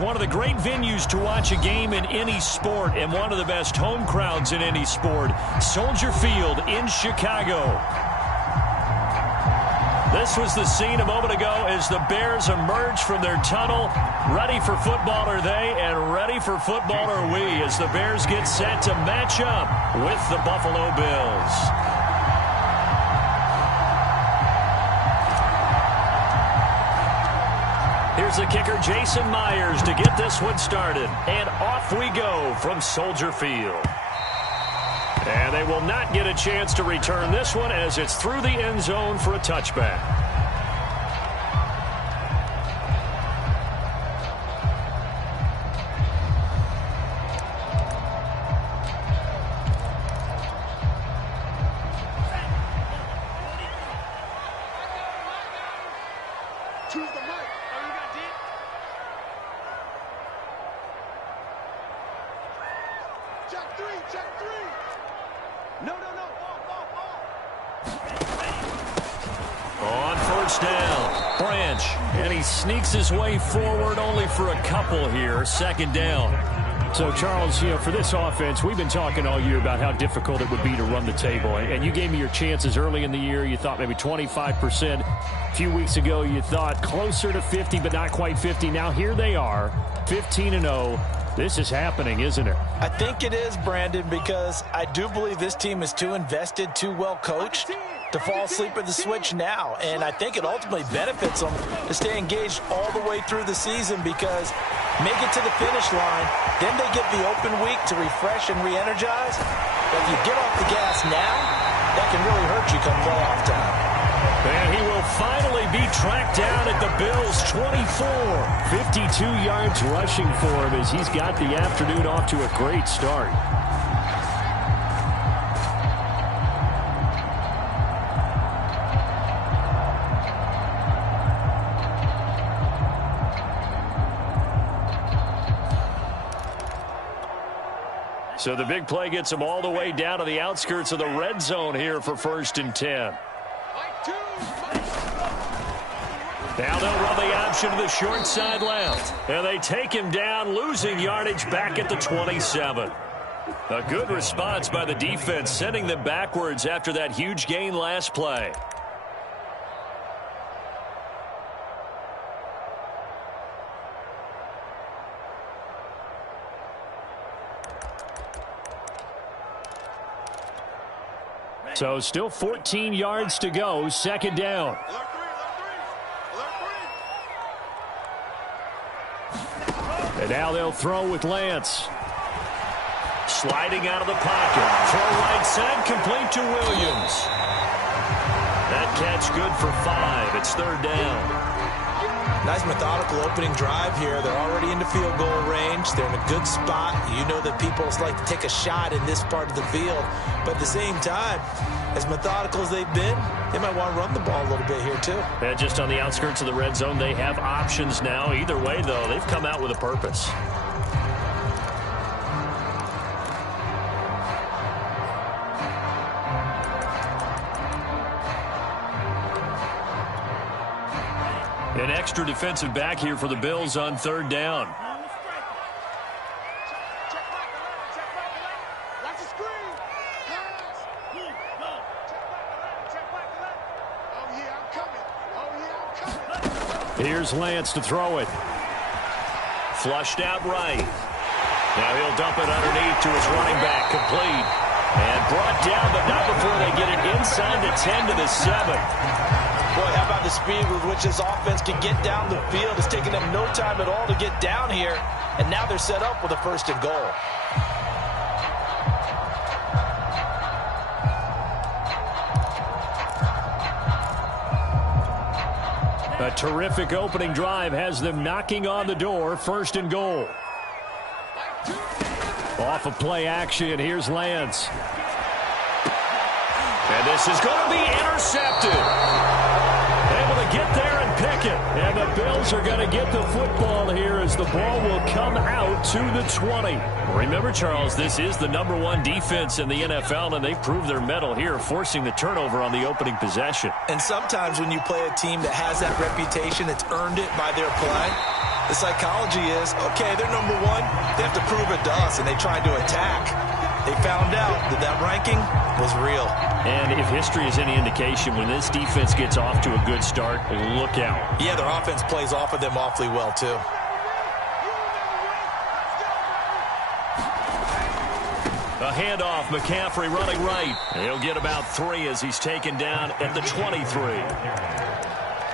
One of the great venues to watch a game in any sport and one of the best home crowds in any sport. Soldier Field in Chicago. This was the scene a moment ago as the Bears emerged from their tunnel. Ready for football are they, and ready for football are we as the Bears get set to match up with the Buffalo Bills. Here's the kicker, Jason Myers, to get this one started. And off we go from Soldier Field. And they will not get a chance to return this one as it's through the end zone for a touchback. Sneaks his way forward only for a couple here. Second down. So, Charles, for this offense, we've been talking all year about how difficult it would be to run the table. And you gave me your chances early in the year. You thought maybe 25%. A few weeks ago, you thought closer to 50, but not quite 50. Now here they are, 15-0. This is happening, isn't it? I think it is, Brandon, because I do believe this team is too invested, too well coached to fall asleep at the switch now. And I think it ultimately benefits them to stay engaged all the way through the season because make it to the finish line, then they get the open week to refresh and re-energize. But if you get off the gas now, that can really hurt you come playoff time. And he will finally be tracked down at the Bills' 24. 52 yards rushing for him as he's got the afternoon off to a great start. So the big play gets him all the way down to the outskirts of the red zone here for 1st and 10. Now they'll run the option to the short side left. And they take him down, losing yardage back at the 27. A good response by the defense, sending them backwards after that huge gain last play. So still 14 yards to go, second down. And now they'll throw with Lance. Sliding out of the pocket. Throw right side, complete to Williams. That catch good for 5. It's 3rd down. Nice methodical opening drive here. They're already into field goal range. They're in a good spot. You know that people like to take a shot in this part of the field. But at the same time, as methodical as they've been, they might want to run the ball a little bit here too. Yeah, just on the outskirts of the red zone, they have options now. Either way, though, they've come out with a purpose. An extra defensive back here for the Bills on 3rd down. Here's Lance to throw it. Flushed out right. Now he'll dump it underneath to his running back, complete. And brought down, but not before they get it inside the 10 to the 7. Boy, how about the speed with which this offense can get down the field? It's taken them no time at all to get down here, and now they're set up with a 1st and goal. A terrific opening drive has them knocking on the door, 1st and goal. Off of play action, here's Lance. And this is going to be intercepted. Able to get there and pick it. And the Bills are going to get the football here as the ball will come out to the 20. Remember, Charles, this is the #1 defense in the NFL, and they've proved their mettle here, forcing the turnover on the opening possession. And sometimes when you play a team that has that reputation, that's earned it by their play, The psychology is, okay, they're number one. They have to prove it to us, and they tried to attack. They found out that that ranking was real. And if history is any indication, when this defense gets off to a good start, look out. Yeah, their offense plays off of them awfully well, too. A handoff, McCaffrey running right. He'll get about 3 as he's taken down at the 23.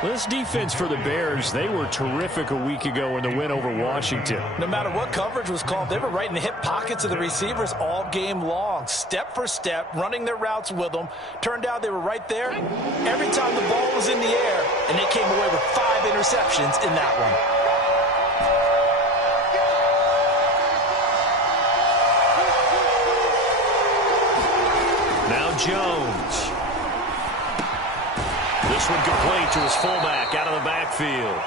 This defense for the Bears, they were terrific a week ago in the win over Washington. No matter what coverage was called, they were right in the hip pockets of the receivers all game long, step for step, running their routes with them. Turned out they were right there every time the ball was in the air, and they came away with 5 interceptions in that one. Jones. This one complete to his fullback out of the backfield.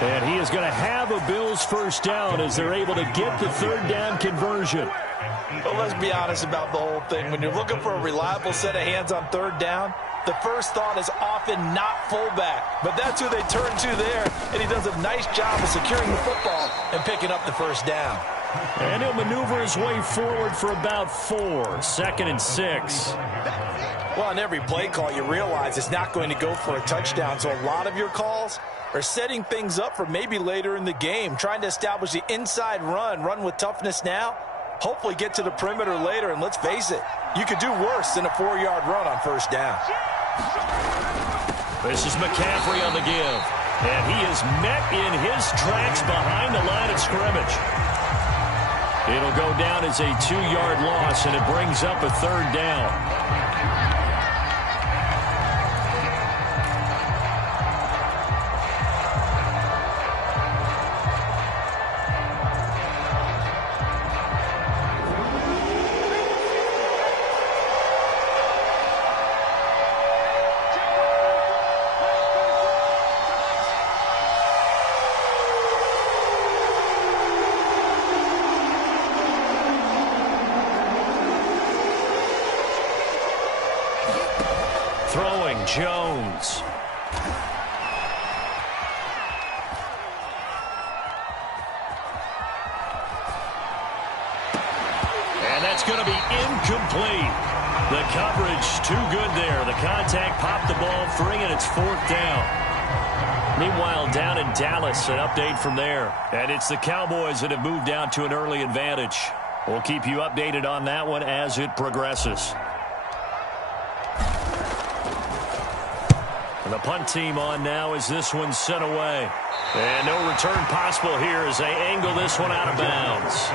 And he is going to have a Bills first down as they're able to get the third down conversion. But let's be honest about the whole thing. When you're looking for a reliable set of hands on third down, the first thought is often not fullback. But that's who they turn to there, and he does a nice job of securing the football and picking up the first down. And he'll maneuver his way forward for about 4. 2nd and 6. Well, on every play call, you realize it's not going to go for a touchdown. So a lot of your calls are setting things up for maybe later in the game, trying to establish the inside run with toughness now, hopefully get to the perimeter later. And let's face it, you could do worse than a 4-yard run on first down. This is McCaffrey on the give. And he is met in his tracks behind the line of scrimmage. It'll go down as a 2-yard loss, and it brings up a third down. Throwing, Jones. And that's going to be incomplete. The coverage too good there. The contact popped the ball free, and it's 4th down. Meanwhile, down in Dallas, an update from there. And it's the Cowboys that have moved down to an early advantage. We'll keep you updated on that one as it progresses. And the punt team on now as this one's sent away. And no return possible here as they angle this one out of bounds.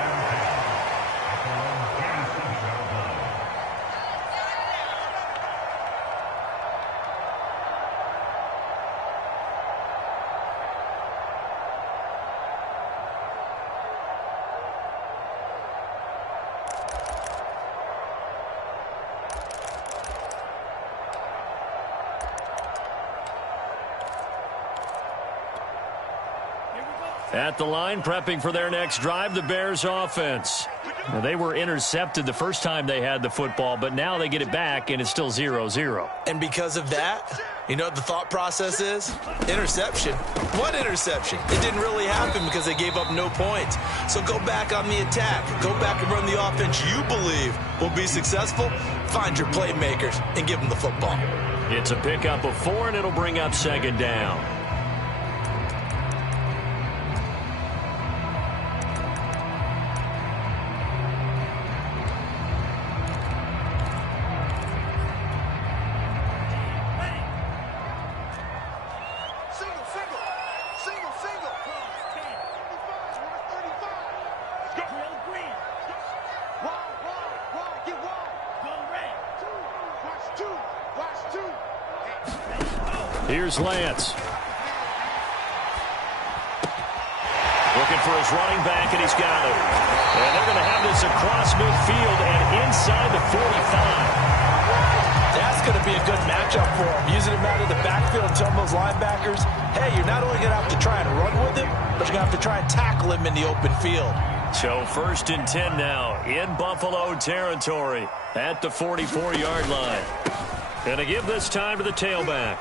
At the line, prepping for their next drive, the Bears offense. Now, they were intercepted the first time they had the football, but now they get it back, and it's still 0-0. And because of that, you know what the thought process is? Interception. What interception? It didn't really happen because they gave up no points. So go back on the attack. Go back and run the offense you believe will be successful. Find your playmakers and give them the football. It's a pickup of 4, and it'll bring up 2nd down. Here's Lance. Looking for his running back, and he's got it. And they're going to have this across midfield and inside the 45. That's going to be a good matchup for him. Using him out of the backfield, telling those linebackers, hey, you're not only going to have to try and run with him, but you're going to have to try and tackle him in the open field. So 1st and 10 now in Buffalo territory at the 44-yard line. And to give this time to the tailback.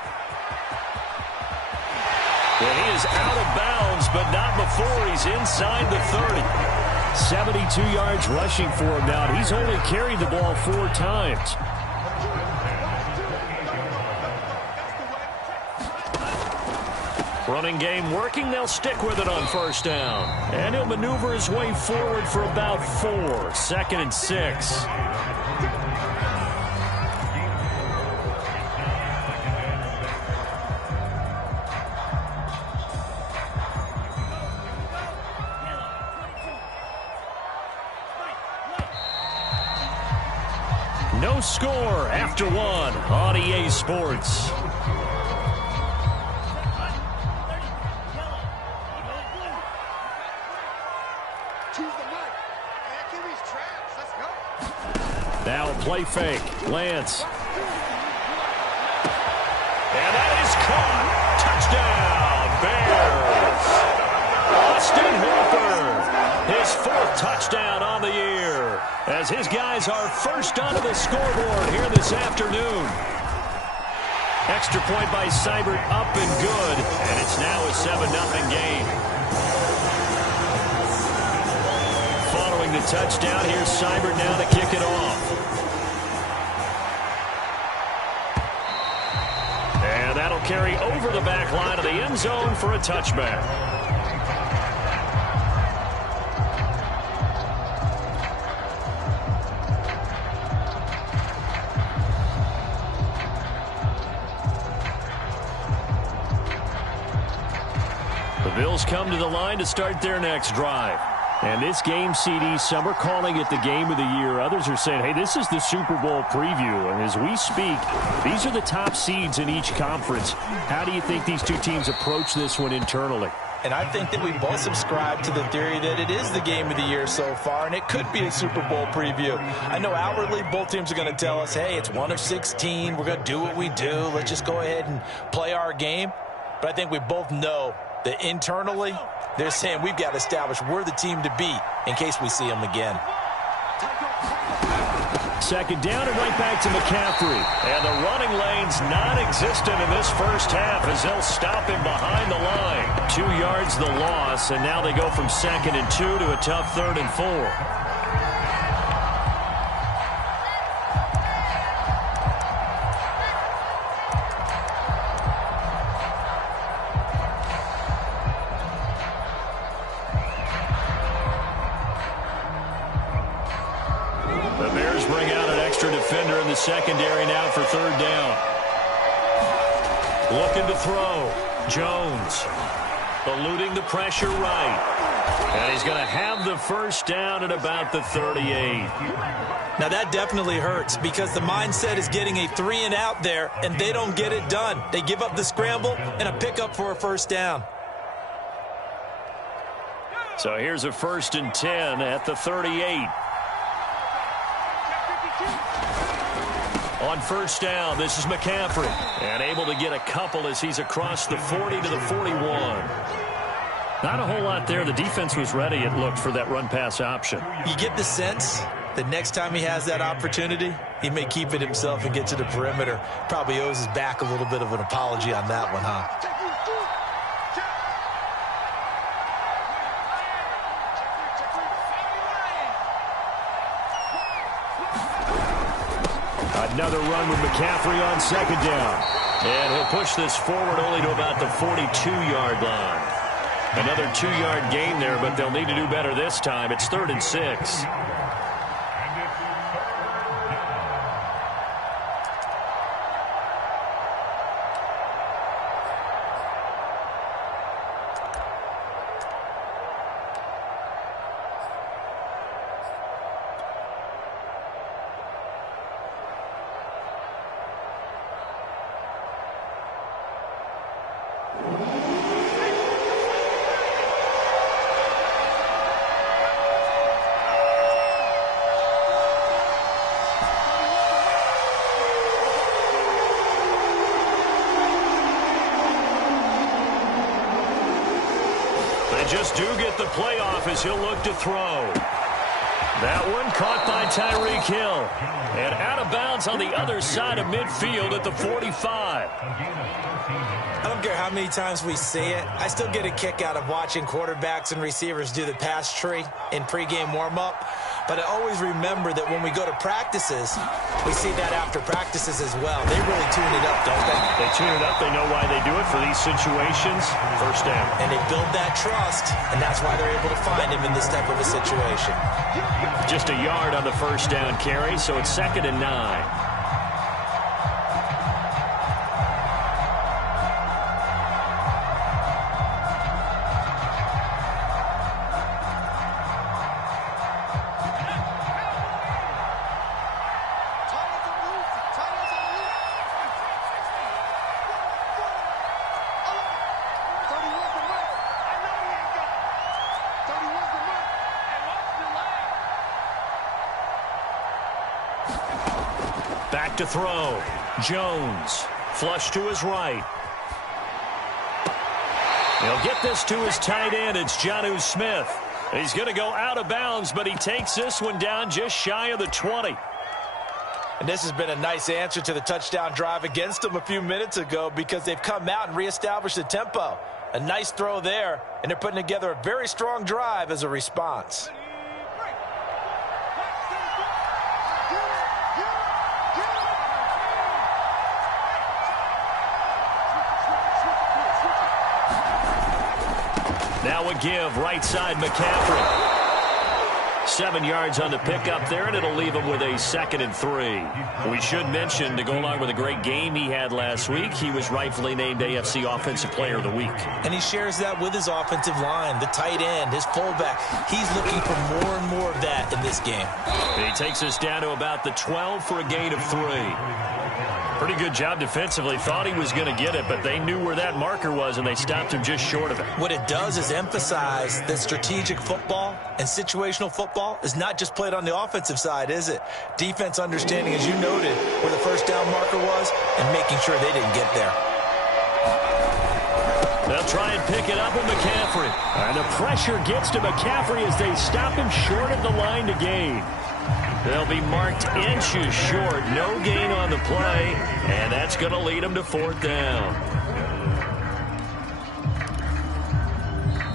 And he is out of bounds is, but not before he's inside the 30. 72 yards rushing for him now. He's only carried the ball 4 times. Running game working. They'll stick with it on first down. And he'll maneuver his way forward for about 4. 2nd and 6. No score after 1 on EA Sports. Now play fake. Lance. And that is caught. Touchdown, Bears. Austin Hooper. His 4th touchdown on the year. As his guys are first onto the scoreboard here this afternoon. Extra point by Seibert up and good. And it's now a 7-0 game. Following the touchdown, here's Seibert now to kick it off. And that'll carry over the back line of the end zone for a touchback. The Bills come to the line to start their next drive. And this game, CD, some are calling it the game of the year. Others are saying, hey, this is the Super Bowl preview. And as we speak, these are the top seeds in each conference. How do you think these two teams approach this one internally? And I think that we both subscribe to the theory that it is the game of the year so far, and it could be a Super Bowl preview. I know outwardly both teams are going to tell us, hey, it's 1 of 16. We're going to do what we do. Let's just go ahead and play our game. But I think we both know that internally, they're saying we've got to establish we're the team to beat in case we see them again. 2nd down and right back to McCaffrey. And the running lane's non-existent in this first half as they'll stop him behind the line. 2 yards the loss, and now they go from 2nd and 2 to a tough 3rd and 4. Defender in the secondary now for 3rd down. Looking to throw. Jones eluding the pressure right. And he's going to have the first down at about the 38. Now that definitely hurts because the mindset is getting a 3 and out there, and they don't get it done. They give up the scramble and a pickup for a first down. So here's a 1st and 10 at the 38. On first down, this is McCaffrey. And able to get a couple as he's across the 40 to the 41. Not a whole lot there. The defense was ready, it looked, for that run-pass option. You get the sense that next time he has that opportunity, he may keep it himself and get to the perimeter. Probably owes his back a little bit of an apology on that one, huh? Another run with McCaffrey on 2nd down. And he'll push this forward only to about the 42-yard line. Another 2-yard gain there, but they'll need to do better this time. It's 3rd and 6. Just do get the playoff as he'll look to throw. That one caught by Tyreek Hill. And out of bounds on the other side of midfield at the 45. I don't care how many times we see it. I still get a kick out of watching quarterbacks and receivers do the pass tree in pregame warm-up. But I always remember that when we go to practices, we see that after practices as well. They really tune it up, don't they? They tune it up. They know why they do it for these situations. First down. And they build that trust, and that's why they're able to find him in this type of a situation. Just a yard on the first down carry, so it's 2nd and 9. Back to throw. Jones. Flush to his right. He'll get this to his tight end. It's Jonnu Smith. He's going to go out of bounds, but he takes this one down just shy of the 20. And this has been a nice answer to the touchdown drive against them a few minutes ago because they've come out and reestablished the tempo. A nice throw there, and they're putting together a very strong drive as a response. Now a give, right side McCaffrey. 7 yards on the pickup there, and it'll leave him with a 2nd and 3. We should mention, to go along with a great game he had last week, he was rightfully named AFC Offensive Player of the Week. And he shares that with his offensive line, the tight end, his fullback. He's looking for more and more of that in this game. He takes us down to about the 12 for a gain of 3. Pretty good job defensively. Thought he was going to get it, but they knew where that marker was, and they stopped him just short of it. What it does is emphasize that strategic football and situational football is not just played on the offensive side, is it? Defense understanding, as you noted, where the first down marker was and making sure they didn't get there. They'll try and pick it up with McCaffrey. And the pressure gets to McCaffrey as they stop him short of the line to gain. They'll be marked inches short. No gain on the play, and that's going to lead them to 4th down.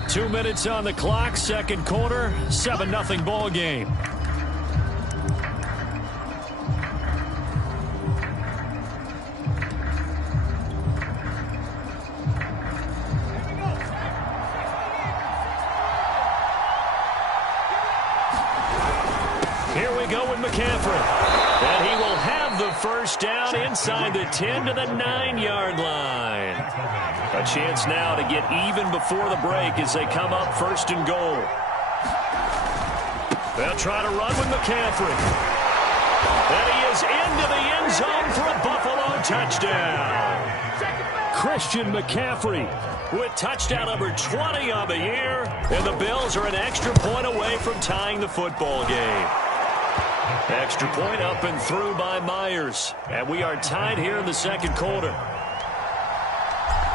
2 minutes on the clock, second quarter, 7-0 ball game. Here we go with McCaffrey. And he will have the first down inside the 10 to the 9-yard line. A chance now to get even before the break as they come up 1st and goal. They'll try to run with McCaffrey. And he is into the end zone for a Buffalo touchdown. Christian McCaffrey with touchdown number 20 on the year. And the Bills are an extra point away from tying the football game. Extra point up and through by Myers. And we are tied here in the second quarter.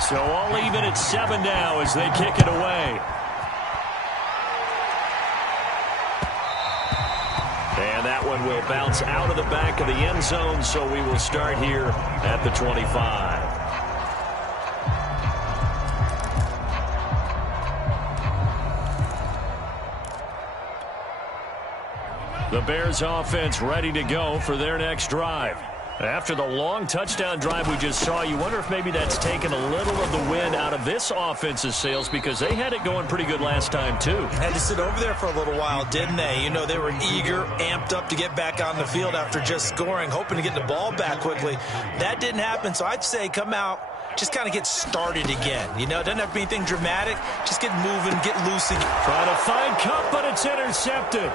So all even at 7 now as they kick it away. And that one will bounce out of the back of the end zone, so we will start here at the 25. The Bears offense ready to go for their next drive. After the long touchdown drive we just saw, you wonder if maybe that's taken a little of the wind out of this offense's sails because they had it going pretty good last time too. Had to sit over there for a little while, didn't they? You know, they were eager, amped up to get back on the field after just scoring, hoping to get the ball back quickly. That didn't happen, so I'd say come out, just kind of get started again. You know, doesn't have to be anything dramatic. Just get moving, get loose again. Trying to find Cup, but it's intercepted.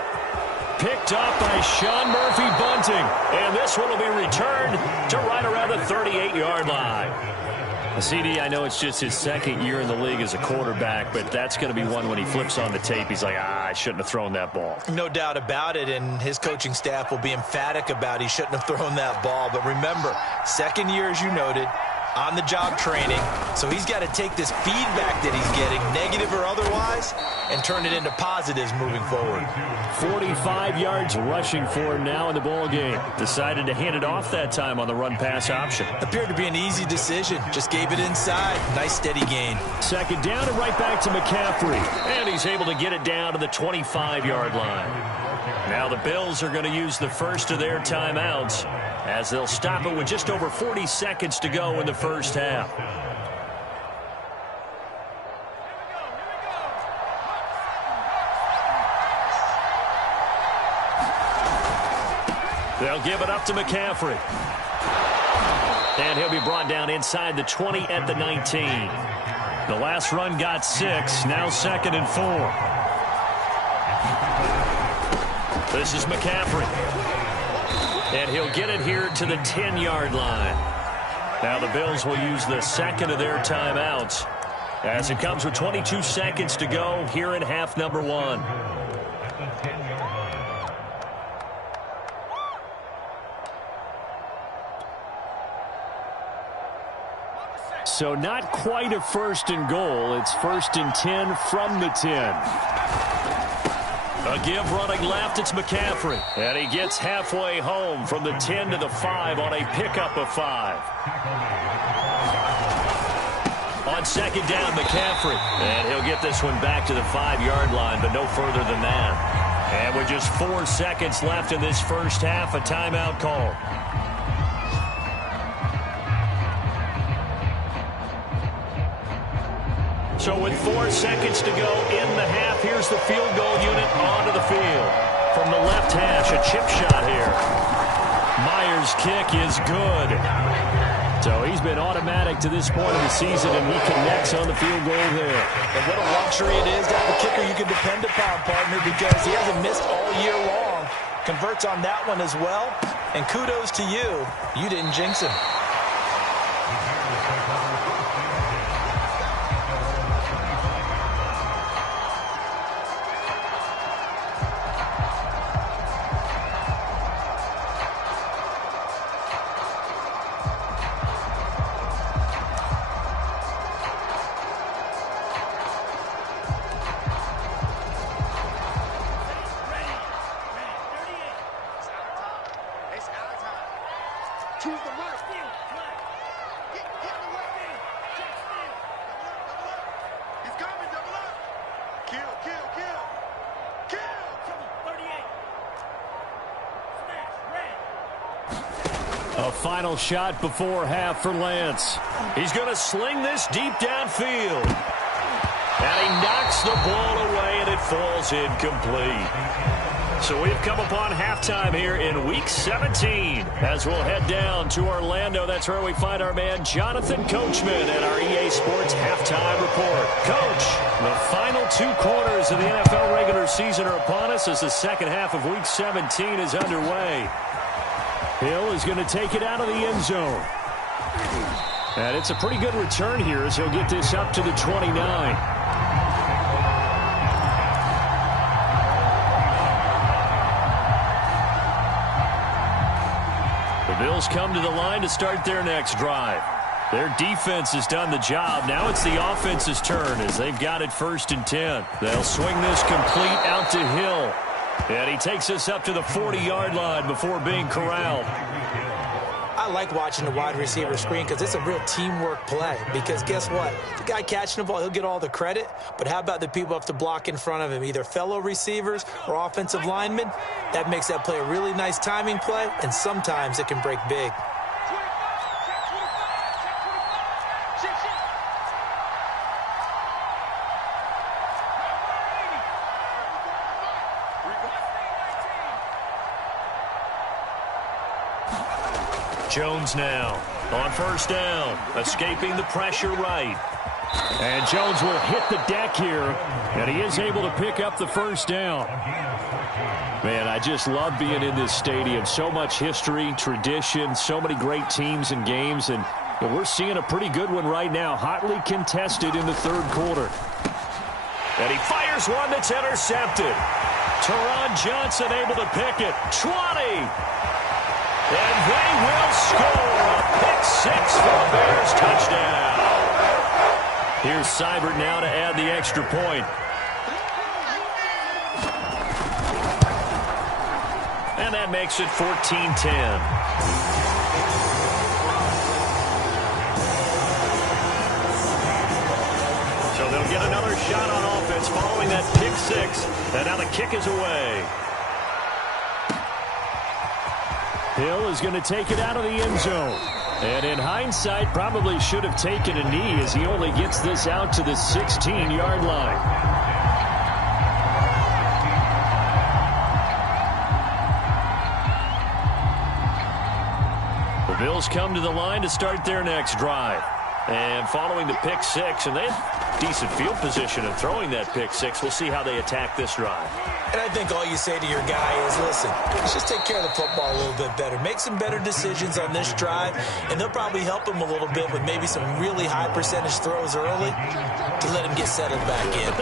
Picked up by Sean Murphy Bunting. And this one will be returned to right around the 38-yard line. CD, I know it's just his second year in the league as a quarterback, but that's going to be one when he flips on the tape. He's like, I shouldn't have thrown that ball. No doubt about it, and his coaching staff will be emphatic about he shouldn't have thrown that ball. But remember, second year, as you noted, on-the-job training, so he's got to take this feedback that he's getting, negative or otherwise, and turn it into positives moving forward. 45 yards rushing for him now in the ball game. Decided to hand it off that time on the run-pass option. Appeared to be an easy decision. Just gave it inside. Nice steady gain. Second down and right back to McCaffrey. And he's able to get it down to the 25-yard line. Now the Bills are going to use the first of their timeouts as they'll stop it with just over 40 seconds to go in the first half. They'll give it up to McCaffrey. And he'll be brought down inside the 20 at the 19. The last run got 6, now 2nd and 4. This is McCaffrey. And he'll get it here to the 10-yard line. Now the Bills will use the second of their timeouts as it comes with 22 seconds to go here in half number 1. So not quite a 1st and goal. It's 1st and 10 from the 10. A give running left, it's McCaffrey. And he gets halfway home from the 10 to the 5 on a pickup of 5. On second down, McCaffrey. And he'll get this one back to the 5-yard line, but no further than that. And with just 4 seconds left in this first half, a timeout call. So with 4 seconds to go in the half, here's the field goal unit onto the field. From the left hash, a chip shot here. Myers' kick is good. So he's been automatic to this point of the season, and he connects on the field goal there. And what a luxury it is to have a kicker you can depend upon, partner, because he hasn't missed all year long. Converts on that one as well. And kudos to you. You didn't jinx him. A final shot before half for Lance. He's going to sling this deep downfield. And he knocks the ball away, and it falls incomplete. So we've come upon halftime here in Week 17 as we'll head down to Orlando. That's where we find our man Jonathan Coachman at our EA Sports Halftime Report. Coach, the final 2 quarters of the NFL regular season are upon us as the second half of Week 17 is underway. Hill is going to take it out of the end zone. And it's a pretty good return here as he'll get this up to the 29. The Bills come to the line to start their next drive. Their defense has done the job. Now it's the offense's turn as they've got it 1st and 10. They'll swing this complete out to Hill. And he takes us up to the 40-yard line before being corralled. I like watching the wide receiver screen because it's a real teamwork play. Because guess what? The guy catching the ball, he'll get all the credit. But how about the people have to block in front of him, either fellow receivers or offensive linemen? That makes that play a really nice timing play, and sometimes it can break big. Jones now on 1st down, escaping the pressure right. And Jones will hit the deck here, and he is able to pick up the 1st down. Man, I just love being in this stadium. So much history, tradition, so many great teams and games, and we're seeing a pretty good one right now, hotly contested in the 3rd quarter. And he fires one that's intercepted. Teron Johnson able to pick it. 20. And they will score. pick six for the Bears. Touchdown. Here's Seibert now to add the extra point. And that makes it 14-10. So they'll get another shot on offense following that pick six. And now the kick is away. Hill is going to take it out of the end zone. And in hindsight, probably should have taken a knee as he only gets this out to the 16-yard line. The Bills come to the line to start their next drive. And following the pick six, and they have decent field position in throwing that pick six. We'll see how they attack this drive. And I think all you say to your guy is, listen, let's just take care of the football a little bit better. Make some better decisions on this drive, and they'll probably help him a little bit with maybe some really high percentage throws early to let him get settled back in. But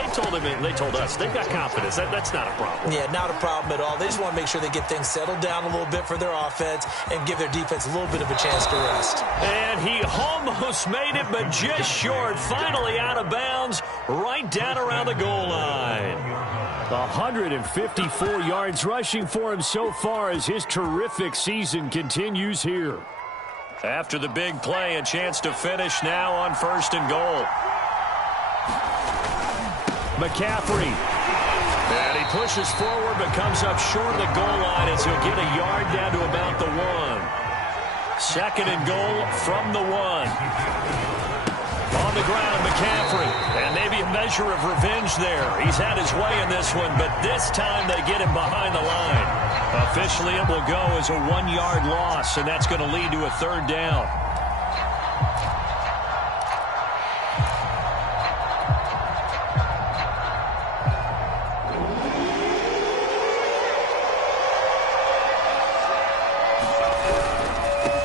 they told us, they've got confidence. That's not a problem. Yeah, not a problem at all. They just want to make sure they get things settled down a little bit for their offense and give their defense a little bit of a chance to rest. And he almost made it, but just short. Finally out of bounds, right down around the goal line. 154 yards rushing for him so far as his terrific season continues here. After the big play, a chance to finish now on 1st and goal. McCaffrey. And he pushes forward but comes up short of the goal line as he'll get a yard down to about the 1. 2nd and goal from the 1. On the ground, McCaffrey. And maybe a measure of revenge there. He's had his way in this one, but this time they get him behind the line. Officially, it will go as a 1-yard loss, and that's going to lead to a 3rd down.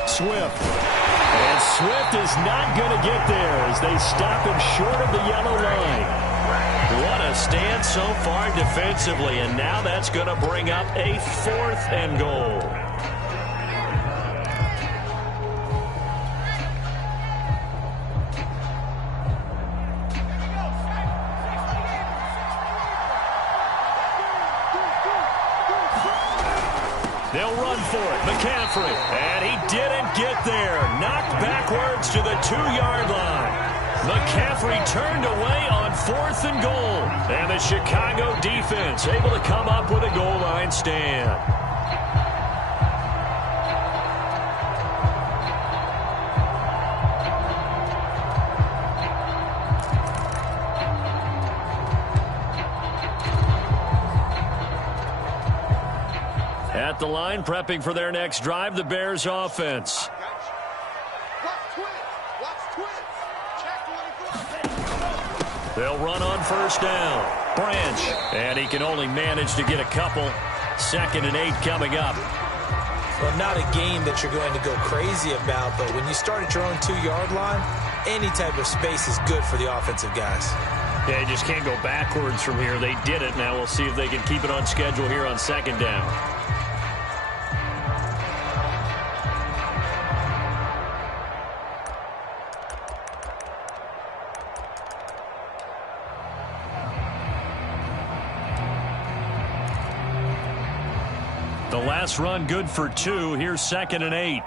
Swift. And Swift is not going to get there as they stop him short of the yellow line. What a stand so far defensively, and now that's going to bring up a 4th and goal. They'll run for it. McCaffrey. And he didn't get there. Knocked backwards to the 2-yard line. McCaffrey turned away on 4th and goal. And the Chicago defense able to come up with a goal line stand. At the line, prepping for their next drive, the Bears offense. They'll run on 1st down. Branch. And he can only manage to get a couple. 2nd and 8 coming up. Well, not a game that you're going to go crazy about, but when you start at your own 2-yard line, any type of space is good for the offensive guys. Yeah, you just can't go backwards from here. They did it. Now we'll see if they can keep it on schedule here on 2nd down. The last run good for 2. Here's 2nd and 8.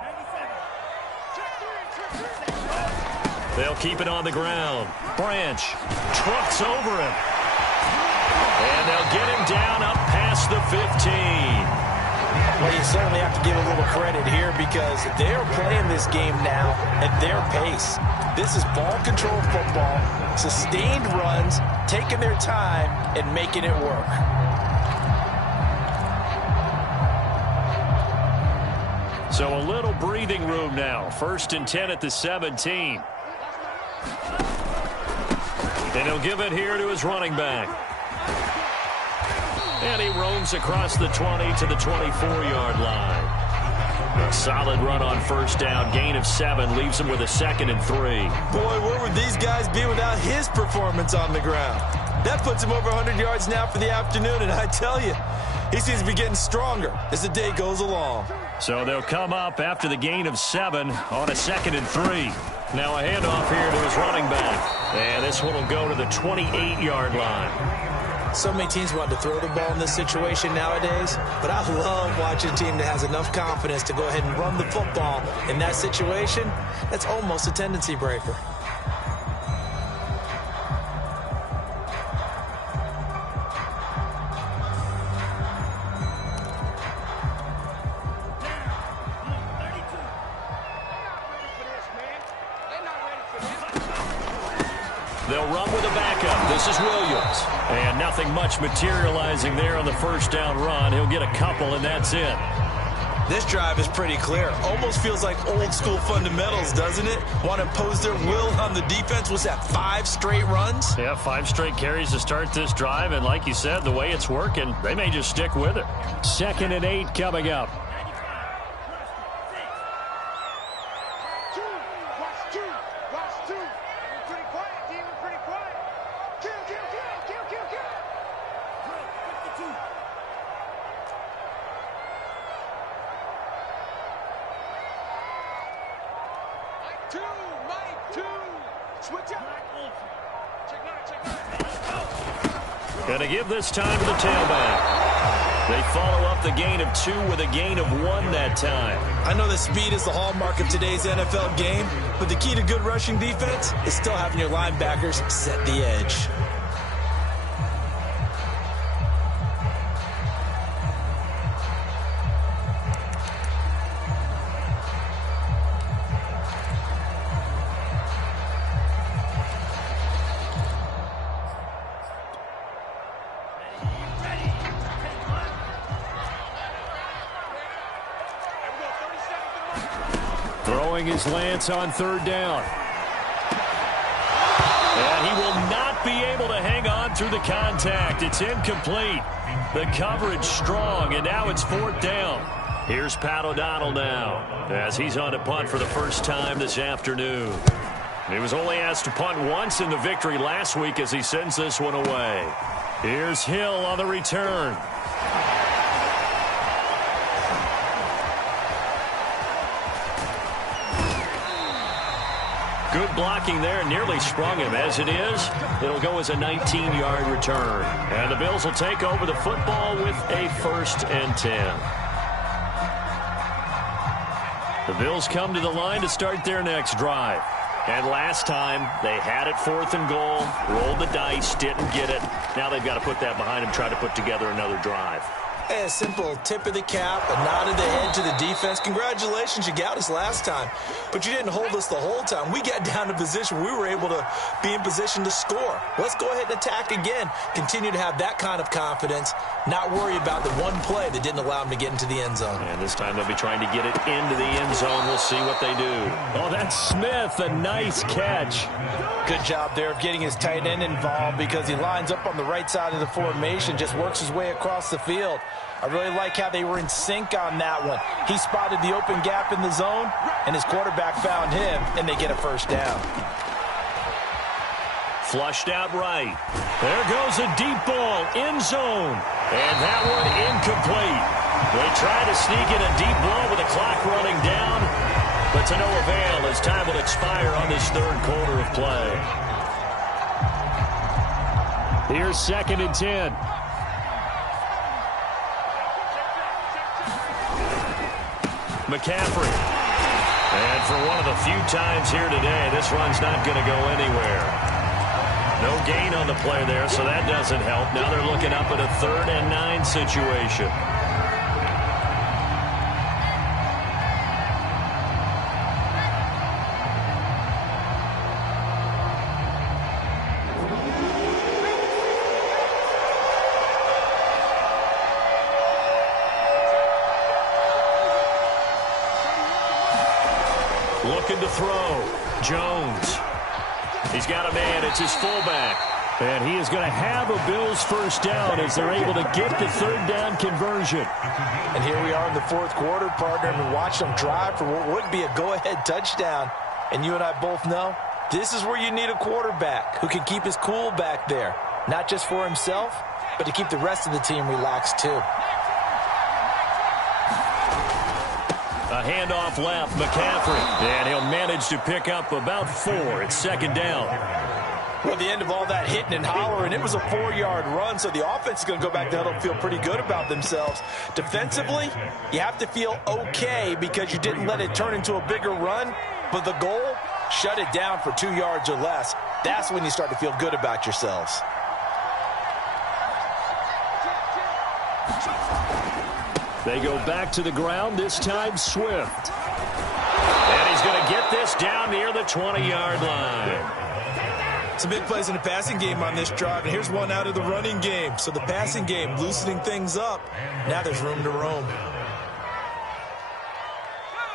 They'll keep it on the ground. Branch trucks over him. And they'll get him down up past the 15. Well, you certainly have to give a little credit here because they're playing this game now at their pace. This is ball control football, sustained runs, taking their time and making it work. So a little breathing room now. 1st and 10 at the 17. And he'll give it here to his running back. And he roams across the 20 to the 24-yard line. A solid run on 1st down. Gain of 7 leaves him with a 2nd and 3. Boy, where would these guys be without his performance on the ground? That puts him over 100 yards now for the afternoon, and I tell you, he seems to be getting stronger as the day goes along. So they'll come up after the gain of 7 on a 2nd and 3. Now a handoff here to his running back. And this one will go to the 28-yard line. So many teams want to throw the ball in this situation nowadays, but I love watching a team that has enough confidence to go ahead and run the football in that situation. That's almost a tendency breaker. They'll run with a backup. This is Williams. And nothing much materializing there on the first down run. He'll get a couple, and that's it. This drive is pretty clear. Almost feels like old school fundamentals, doesn't it? Want to impose their will on the defense. Was that 5 straight runs? Yeah, 5 straight carries to start this drive. And like you said, the way it's working, they may just stick with it. 2nd and 8 coming up. Going to give this time to the tailback. They follow up the gain of 2 with a gain of 1 that time. I know that speed is the hallmark of today's NFL game, but the key to good rushing defense is still having your linebackers set the edge. Throwing his Lance on 3rd down. And he will not be able to hang on through the contact. It's incomplete. The coverage strong, and now it's 4th down. Here's Pat O'Donnell now, as he's on to punt for the first time this afternoon. He was only asked to punt once in the victory last week as he sends this one away. Here's Hill on the return. Good blocking there, nearly sprung him. As it is, it'll go as a 19-yard return. And the Bills will take over the football with a 1st and 10. The Bills come to the line to start their next drive. And last time, they had it 4th and goal, rolled the dice, didn't get it. Now they've got to put that behind them, try to put together another drive. A simple tip of the cap, a nod of the head to the defense. Congratulations, you got us last time. But you didn't hold us the whole time. We got down to position. We were able to be in position to score. Let's go ahead and attack again. Continue to have that kind of confidence. Not worry about the one play that didn't allow them to get into the end zone. And this time they'll be trying to get it into the end zone. We'll see what they do. Oh, that's Smith. A nice catch. Good job there of getting his tight end involved because he lines up on the right side of the formation, just works his way across the field. I really like how they were in sync on that one. He spotted the open gap in the zone, and his quarterback found him, and they get a 1st down. Flushed out right. There goes a deep ball, end zone. And that one incomplete. They try to sneak in a deep ball with the clock running down, but to no avail as time will expire on this 3rd quarter of play. Here's 2nd and 10. McCaffrey. And for one of the few times here today, this run's not going to go anywhere. No gain on the play there, so that doesn't help. Now they're looking up at a 3rd and 9 situation. Looking to throw. Jones. He's got a man. It's his fullback. And he is going to have a Bills 1st down as they're able to get the 3rd down conversion. And here we are in the 4th quarter, partner, and watch them drive for what would be a go-ahead touchdown. And you and I both know this is where you need a quarterback who can keep his cool back there. Not just for himself, but to keep the rest of the team relaxed too. handoff left. McCaffrey. And he'll manage to pick up about 4. It's second down. Well, at the end of all that hitting and hollering, it was a 4-yard run, so the offense is going to go back to huddle and feel pretty good about themselves. Defensively, you have to feel okay because you didn't let it turn into a bigger run, but the goal, shut it down for 2 yards or less. That's when you start to feel good about yourselves. They go back to the ground, this time Swift. And he's going to get this down near the 20-yard line. Some big plays in the passing game on this drive, and here's one out of the running game. So the passing game loosening things up. Now there's room to roam.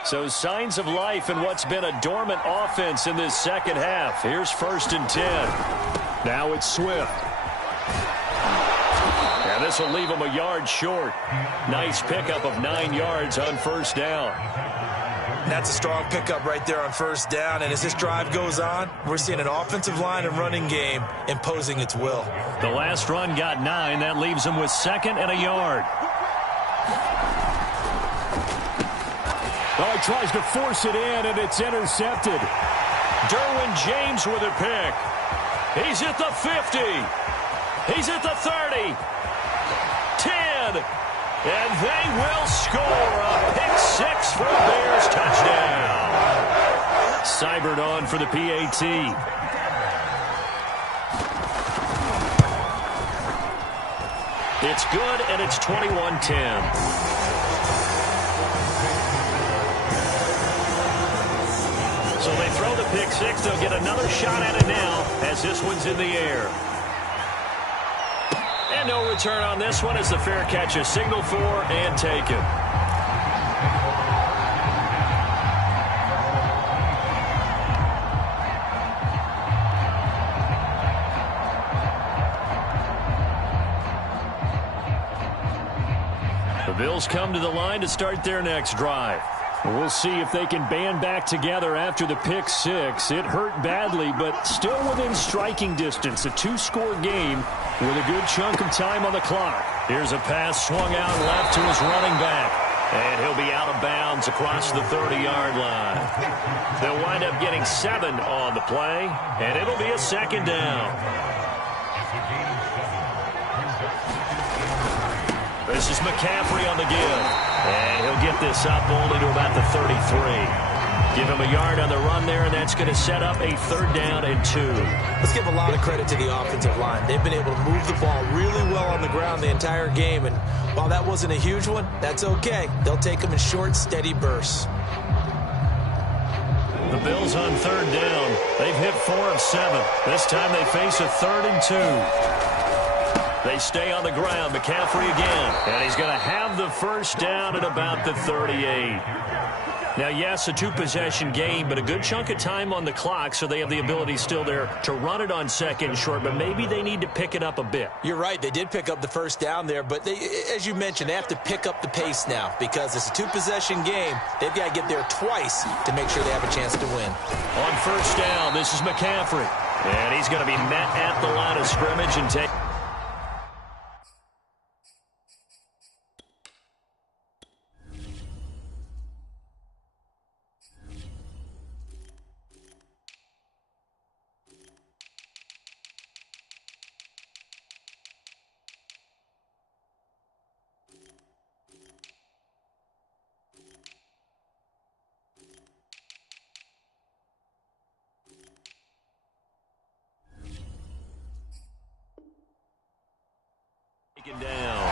So signs of life in what's been a dormant offense in this second half. Here's 1st and 10. Now it's Swift. And this will leave him a yard short. Nice pickup of 9 yards on 1st down. That's a strong pickup right there on 1st down. And as this drive goes on, we're seeing an offensive line and running game imposing its will. The last run got 9. That leaves him with 2nd and a yard. Oh, he tries to force it in, and it's intercepted. Derwin James with a pick. He's at the 50. He's at the 30. 10. And they will score a pick 6 for a Bears touchdown. Seibert on for the PAT. It's good, and it's 21-10. So they throw the pick 6. They'll get another shot at it now as this one's in the air. And no return on this one as the fair catch is signaled for and taken. The Bills come to the line to start their next drive. We'll see if they can band back together after the pick 6. It hurt badly, but still within striking distance. A 2-score game with a good chunk of time on the clock. Here's a pass swung out left to his running back. And he'll be out of bounds across the 30-yard line. They'll wind up getting 7 on the play, and it'll be a 2nd down. This is McCaffrey on the give. And he'll get this up only to about the 33. Give him a yard on the run there, and that's going to set up a 3rd down and 2. Let's give a lot of credit to the offensive line. They've been able to move the ball really well on the ground the entire game. And while that wasn't a huge one, that's okay. They'll take them in short, steady bursts. The Bills on 3rd down. They've hit 4 of 7. This time they face a 3rd and 2. They stay on the ground. McCaffrey again. And he's going to have the 1st down at about the 38. Now, yes, a 2-possession game, but a good chunk of time on the clock, so they have the ability still there to run it on 2nd and short, but maybe they need to pick it up a bit. You're right. They did pick up the 1st down there, but they, as you mentioned, they have to pick up the pace now because it's a 2-possession game. They've got to get there twice to make sure they have a chance to win. On 1st down, this is McCaffrey. And he's going to be met at the line of scrimmage and take... down.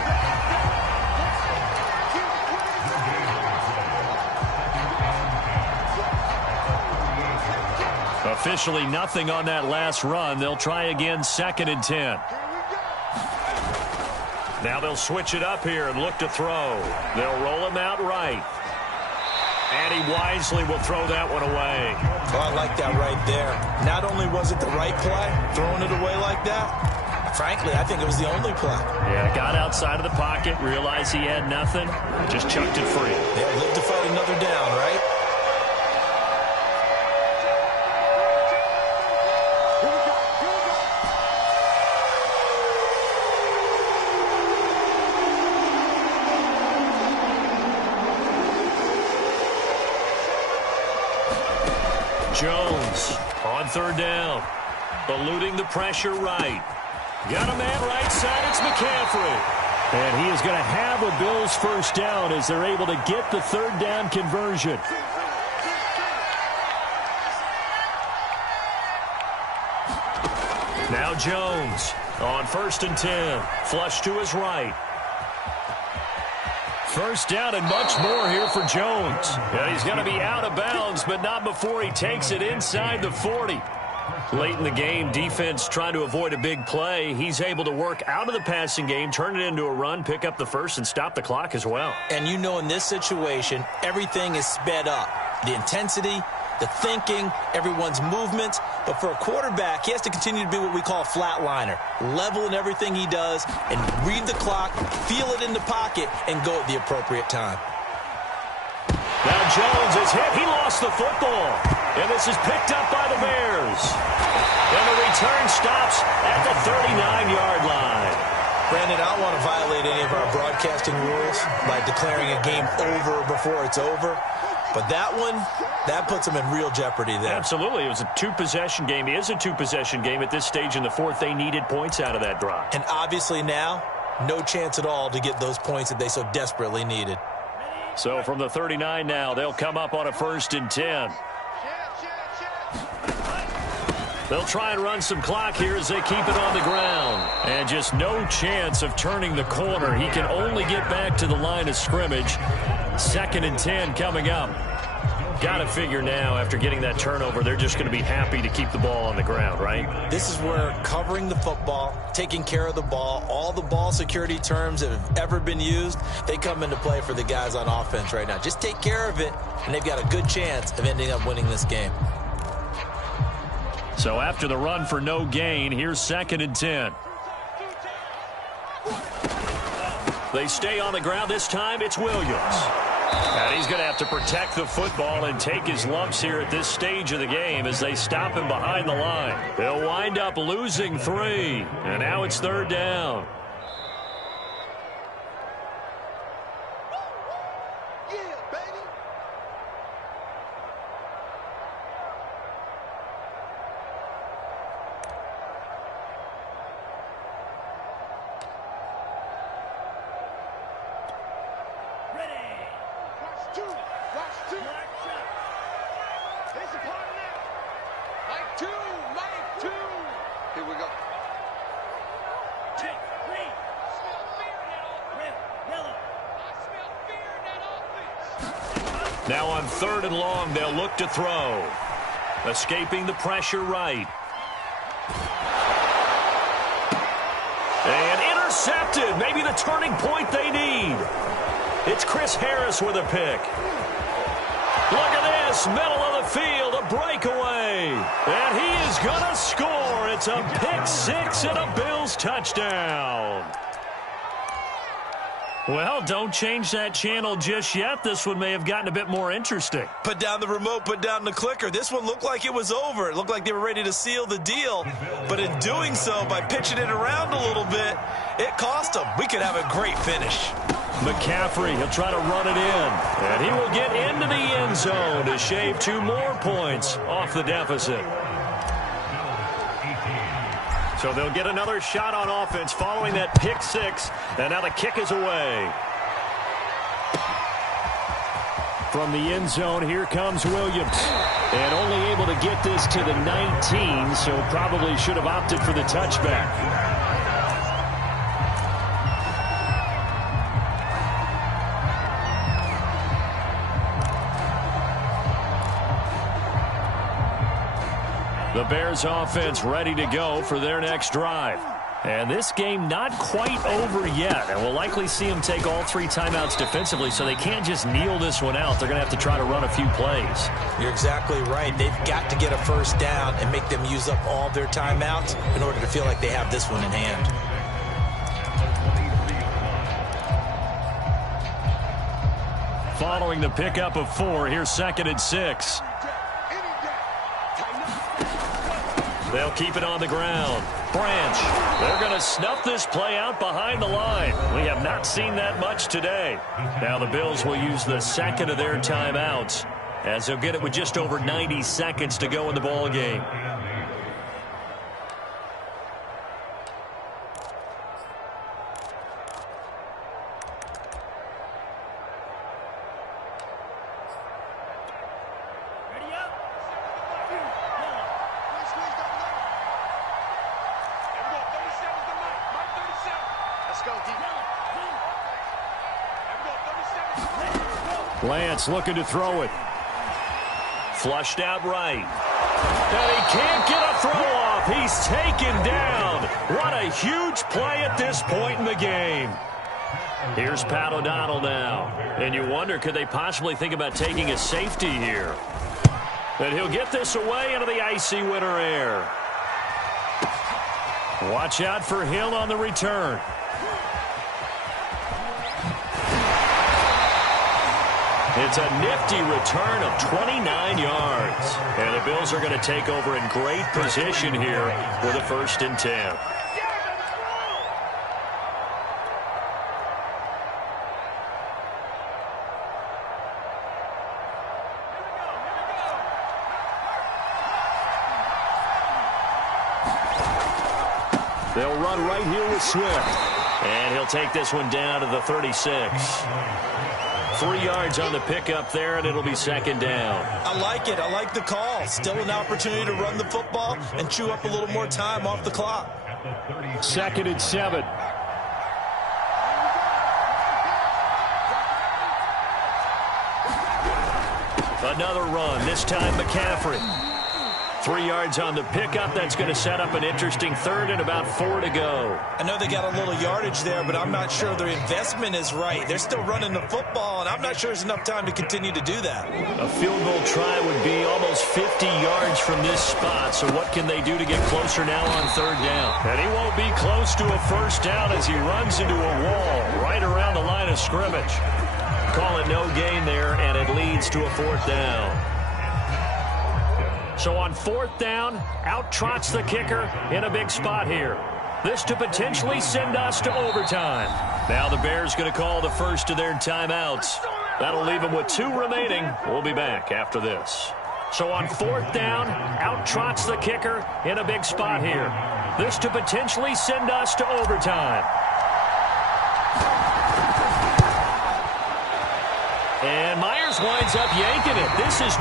Officially nothing on that last run. They'll try again 2nd and 10. Now they'll switch it up here and look to throw. They'll roll him out right. And he wisely will throw that one away. Oh, I like that right there. Not only was it the right play, throwing it away like that, frankly, I think it was the only play. Yeah, got outside of the pocket, realized he had nothing, just chucked it free. Yeah, live to fight another down, right? On third down, eluding the pressure right. Got a man right side, it's McCaffrey. And he is going to have a Bills first down as they're able to get the third down conversion. Now Jones on 1st and 10. Flush to his right. First down and much more here for Jones. And he's going to be out of bounds, but not before he takes it inside the 40. Late in the game, defense trying to avoid a big play. He's able to work out of the passing game, turn it into a run, pick up the first, and stop the clock as well. And you know in this situation, everything is sped up. The intensity, the thinking, everyone's movements. But for a quarterback, he has to continue to be what we call a flatliner. Level in everything he does and read the clock, feel it in the pocket, and go at the appropriate time. Now Jones is hit. He lost the football. And this is picked up by the Bears. And the return stops at the 39-yard line. Brandon, I don't want to violate any of our broadcasting rules by declaring a game over before it's over. But that one, that puts them in real jeopardy there. Absolutely. It was a two-possession game. It is a two-possession game at this stage in the fourth. They needed points out of that drive. And obviously now, no chance at all to get those points that they so desperately needed. So from the 39 now, they'll come up on a 1st and 10. They'll try and run some clock here as they keep it on the ground. And just no chance of turning the corner. He can only get back to the line of scrimmage. 2nd and 10 coming up. Got to figure now, after getting that turnover, they're just going to be happy to keep the ball on the ground, right? This is where covering the football, taking care of the ball, all the ball security terms that have ever been used, they come into play for the guys on offense right now. Just take care of it, and they've got a good chance of ending up winning this game. So after the run for no gain, here's 2nd and 10. They stay on the ground. This time it's Williams. And he's going to have to protect the football and take his lumps here at this stage of the game as they stop him behind the line. They'll wind up losing 3. And now it's 3rd down. Now on 3rd and long, they'll look to throw. Escaping the pressure right. And intercepted. Maybe the turning point they need. It's Chris Harris with a pick. Look at this. Middle of the field. A breakaway. And he is going to score. It's a pick 6 and a Bills touchdown. Well, don't change that channel just yet. This one may have gotten a bit more interesting. Put down the remote, put down the clicker. This one looked like it was over. It looked like they were ready to seal the deal. But in doing so, by pitching it around a little bit, it cost them. We could have a great finish. McCaffrey, he'll try to run it in. And he will get into the end zone to shave 2 more points off the deficit. So they'll get another shot on offense following that pick 6. And now the kick is away. From the end zone, here comes Williams. And only able to get this to the 19, so probably should have opted for the touchback. The Bears offense ready to go for their next drive. And this game not quite over yet. And we'll likely see them take all 3 timeouts defensively, so they can't just kneel this one out. They're going to have to try to run a few plays. You're exactly right. They've got to get a first down and make them use up all their timeouts in order to feel like they have this one in hand. Following the pickup of 4, here's 2nd and 6. They'll keep it on the ground. Branch. They're going to snuff this play out behind the line. We have not seen that much today. Now the Bills will use the 2nd of their timeouts as they'll get it with just over 90 seconds to go in the ball game. Lance looking to throw it. Flushed out right. And he can't get a throw off. He's taken down. What a huge play at this point in the game. Here's Pat O'Donnell now. And you wonder, could they possibly think about taking a safety here? And he'll get this away into the icy winter air. Watch out for Hill on the return. It's a nifty return of 29 yards. And the Bills are going to take over in great position here with a 1st and 10. They'll run right here with Swift. And he'll take this one down to the 36. 3 yards on the pickup there, and it'll be 2nd down. I like it. I like the call. Still an opportunity to run the football and chew up a little more time off the clock. 2nd and 7. Another run, this time McCaffrey. 3 yards on the pickup. That's going to set up an interesting 3rd and about 4 to go. I know they got a little yardage there, but I'm not sure their investment is right. They're still running the football, and I'm not sure there's enough time to continue to do that. A field goal try would be almost 50 yards from this spot, so what can they do to get closer now on 3rd down? And he won't be close to a 1st down as he runs into a wall right around the line of scrimmage. Call it no gain there, and it leads to a 4th down. So on 4th down, out trots the kicker in a big spot here. This to potentially send us to overtime. Now the Bears going to call the first of their timeouts. That'll leave them with 2 remaining. We'll be back after this. So on 4th down, out trots the kicker in a big spot here. This to potentially send us to overtime. And Myers winds up yanking it. This is